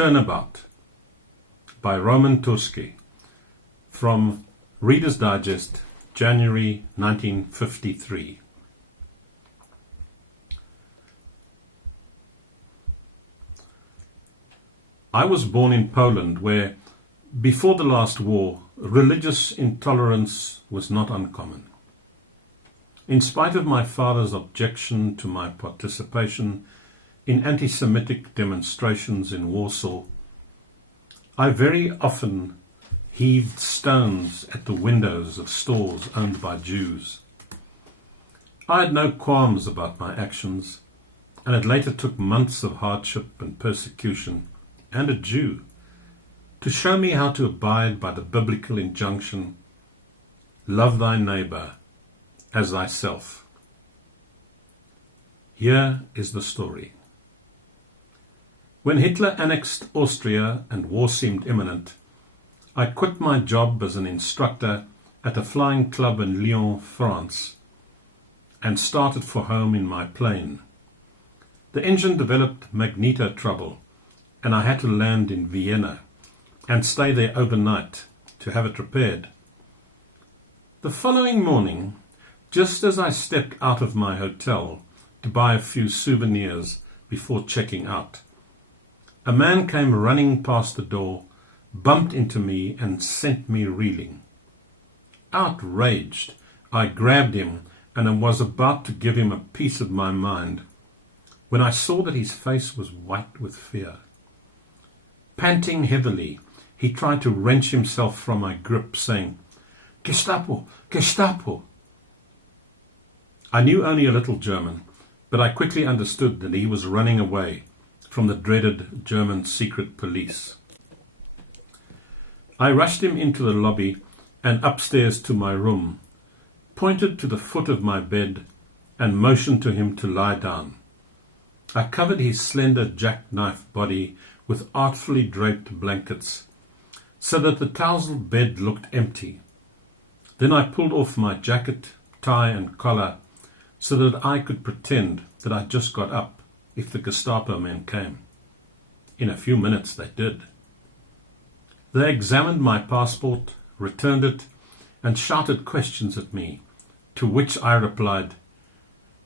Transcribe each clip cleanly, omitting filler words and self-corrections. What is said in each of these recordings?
Turnabout by Roman Turski from Reader's Digest, January 1953. I was born in Poland where, before the last war, religious intolerance was not uncommon. In spite of my father's objection to my participation in anti-Semitic demonstrations in Warsaw, I very often heaved stones at the windows of stores owned by Jews. I had no qualms about my actions, and it later took months of hardship and persecution, and a Jew, to show me how to abide by the biblical injunction, love thy neighbor as thyself. Here is the story. When Hitler annexed Austria and war seemed imminent, I quit my job as an instructor at a flying club in Lyon, France, and started for home in my plane. The engine developed magneto trouble, and I had to land in Vienna and stay there overnight to have it repaired. The following morning, just as I stepped out of my hotel to buy a few souvenirs before checking out, a man came running past the door, bumped into me, and sent me reeling. Outraged, I grabbed him and was about to give him a piece of my mind when I saw that his face was white with fear. Panting heavily, he tried to wrench himself from my grip, saying, "Gestapo! Gestapo!" I knew only a little German, but I quickly understood that he was running away from the dreaded German secret police. I rushed him into the lobby and upstairs to my room, pointed to the foot of my bed, and motioned to him to lie down. I covered his slender jackknife body with artfully draped blankets, so that the tousled bed looked empty. Then I pulled off my jacket, tie, and collar, so that I could pretend that I just got up if the Gestapo men came. In a few minutes they did. They examined my passport, returned it, and shouted questions at me, to which I replied,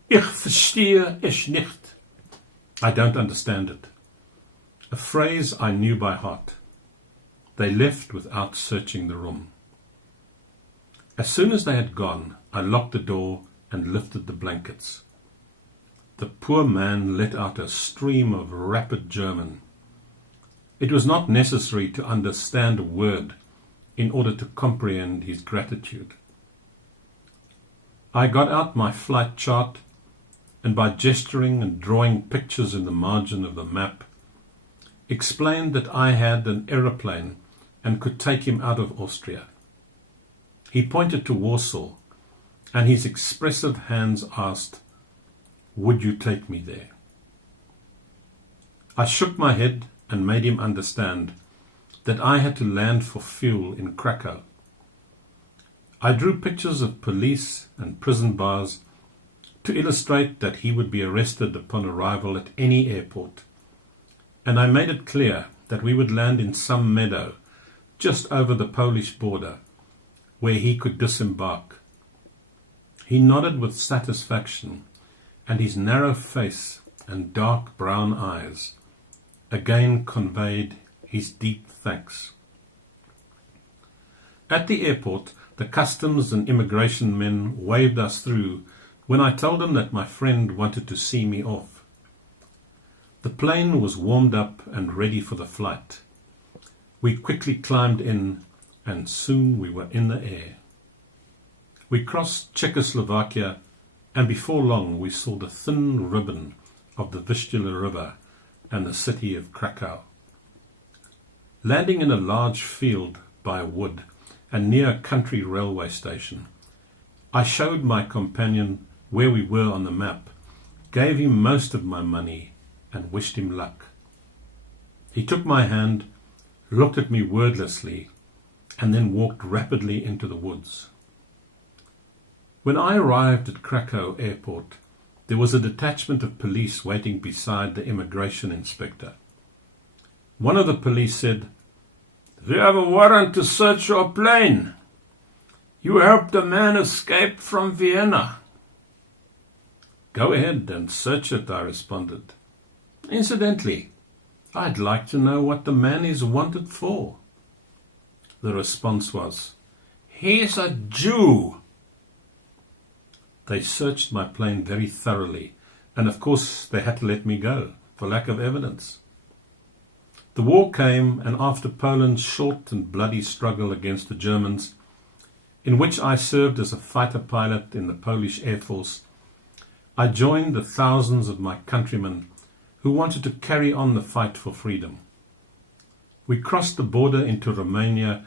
"Ich verstehe es nicht." I don't understand it. A phrase I knew by heart. They left without searching the room. As soon as they had gone, I locked the door and lifted the blankets. The poor man let out a stream of rapid German. It was not necessary to understand a word in order to comprehend his gratitude. I got out my flight chart, and by gesturing and drawing pictures in the margin of the map, explained that I had an aeroplane and could take him out of Austria. He pointed to Warsaw, and his expressive hands asked, "Would you take me there?" I shook my head and made him understand that I had to land for fuel in Krakow. I drew pictures of police and prison bars to illustrate that he would be arrested upon arrival at any airport, and I made it clear that we would land in some meadow just over the Polish border, where he could disembark. He nodded with satisfaction, and his narrow face and dark brown eyes again conveyed his deep thanks. At the airport, the customs and immigration men waved us through when I told them that my friend wanted to see me off. The plane was warmed up and ready for the flight. We quickly climbed in, and soon we were in the air. We crossed Czechoslovakia, and before long we saw the thin ribbon of the Vistula River and the city of Krakow. Landing in a large field by a wood and near a country railway station, I showed my companion where we were on the map, gave him most of my money, and wished him luck. He took my hand, looked at me wordlessly, and then walked rapidly into the woods. When I arrived at Krakow airport, there was a detachment of police waiting beside the immigration inspector. One of the police said, "Do you have a warrant to search your plane? You helped a man escape from Vienna." "Go ahead and search it," I responded. "Incidentally, I'd like to know what the man is wanted for." The response was, "He's a Jew." They searched my plane very thoroughly, and of course they had to let me go for lack of evidence. The war came, and after Poland's short and bloody struggle against the Germans, in which I served as a fighter pilot in the Polish Air Force, I joined the thousands of my countrymen who wanted to carry on the fight for freedom. We crossed the border into Romania,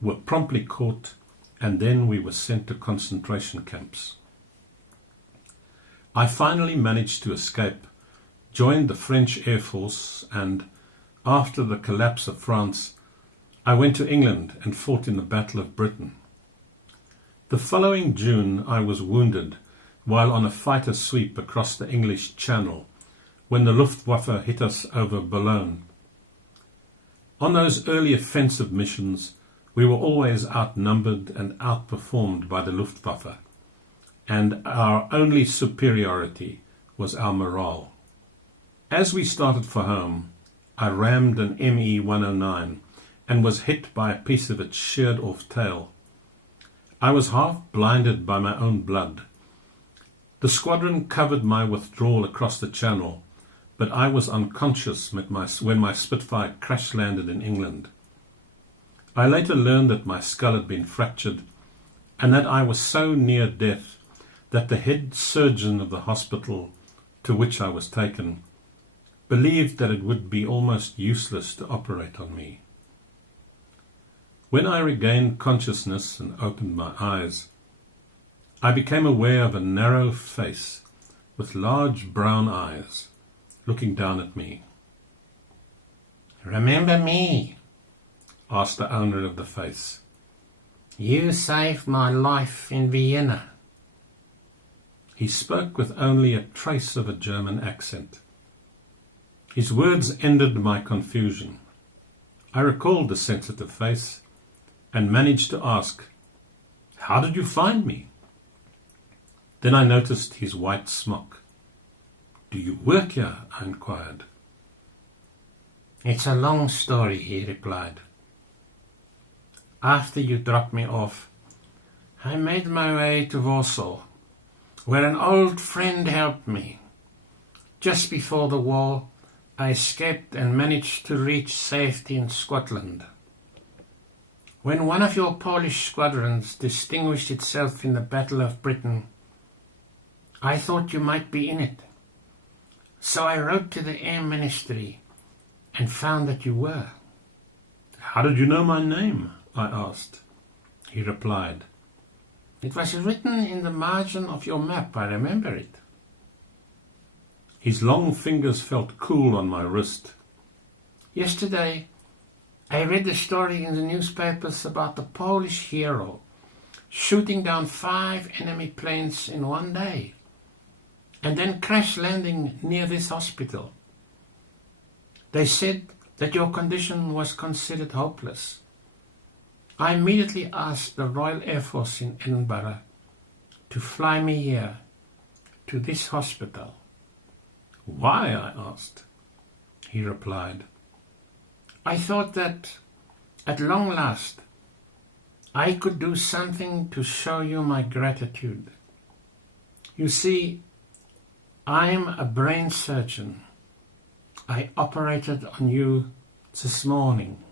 were promptly caught, and then we were sent to concentration camps. I finally managed to escape, joined the French Air Force, and after the collapse of France, I went to England and fought in the Battle of Britain. The following June, I was wounded while on a fighter sweep across the English Channel when the Luftwaffe hit us over Boulogne. On those early offensive missions, we were always outnumbered and outperformed by the Luftwaffe, and our only superiority was our morale. As we started for home, I rammed an ME-109 and was hit by a piece of its sheared-off tail. I was half blinded by my own blood. The squadron covered my withdrawal across the Channel, but I was unconscious when my Spitfire crash-landed in England. I later learned that my skull had been fractured and that I was so near death that the head surgeon of the hospital to which I was taken believed that it would be almost useless to operate on me. When I regained consciousness and opened my eyes, I became aware of a narrow face with large brown eyes looking down at me. "Remember me?" asked the owner of the face. "You saved my life in Vienna." He spoke with only a trace of a German accent. His words ended my confusion. I recalled the sensitive face and managed to ask, "How did you find me?" Then I noticed his white smock. "Do you work here?" I inquired. "It's a long story," he replied. "After you dropped me off, I made my way to Warsaw, where an old friend helped me. Just before the war, I escaped and managed to reach safety in Scotland. When one of your Polish squadrons distinguished itself in the Battle of Britain, I thought you might be in it. So I wrote to the Air Ministry and found that you were." "How did you know my name?" I asked. He replied, "It was written in the margin of your map, I remember it." His long fingers felt cool on my wrist. "Yesterday, I read the story in the newspapers about the Polish hero shooting down 5 enemy planes in one day and then crash landing near this hospital. They said that your condition was considered hopeless. I immediately asked the Royal Air Force in Edinburgh to fly me here, to this hospital." "Why?" I asked. He replied, "I thought that, at long last, I could do something to show you my gratitude. You see, I'm a brain surgeon. I operated on you this morning."